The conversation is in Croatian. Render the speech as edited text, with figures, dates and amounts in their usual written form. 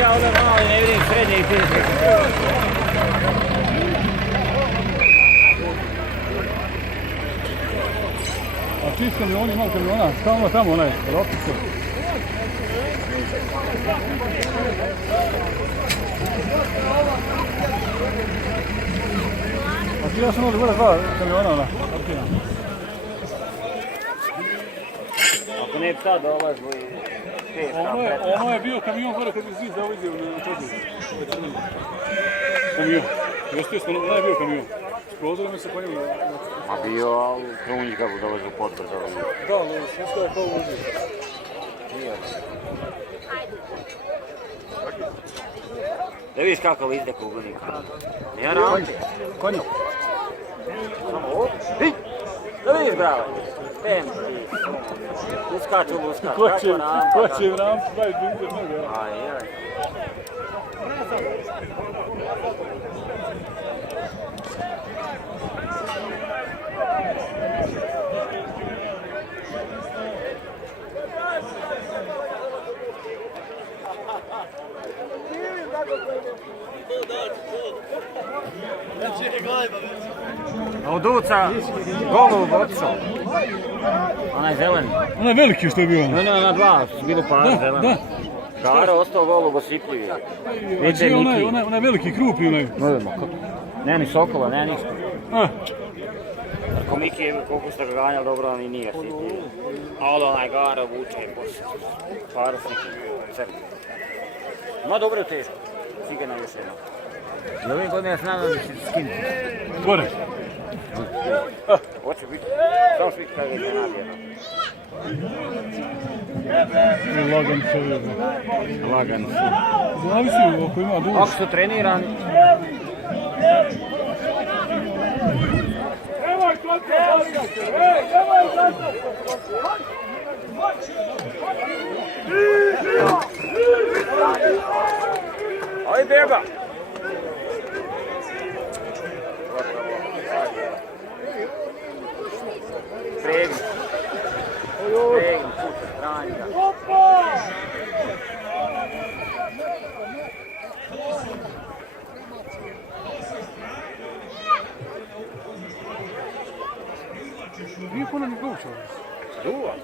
ja ovdje malo ne vidim srednje i tiske. A čist kamion, imam kamiona, stalno tamo onaj, rokice. A ti ja sam ovdje gore dva kamiona, ona. Ako ne bi sad dolazilo i pet tam. Ono je bio kamion gore kad bi zid da vidio na četiri. Kamion. Jeste, ono je bio kamion. Prozorno mi se po njemu. A bio, ali krunji kako dolazi u podbrzo. Da, ali sve je kao uzio. Da vidiš kako li ide kuglenik. Ja rampi. Konji. Samo ovo. Da vidiš bravo. Pem. Uskaču. Ko će v rampu, daj duže noge. Ajaj. A od uca golub otišao. Onaj zeleni. Onaj veliki što je bio. Ne, na dva, su bilo par zelena. Da. Kara ostao golub osipljiviji. Neće Miki. Onaj veliki krupni onaj. Ne ni sokola, ne ništa. A. Ako Miki je koliko što ga ganjal dobro, on i nije osipljiviji. A onda onaj Gara vuče i poslije. Paru s nekim crnim. Ma dobro je teško. Sigurno još jedno. I ovim godine ja znam da će skinuti. Gore. Hoće biti. Samo što biti kada je nadjeno. Lagan se vidi. Lagan se. Zavisi ako ima duš. Ako su trenirani. Ajde beba! Pregni, puta, strani ga. Nije puno ni gauča. Duva.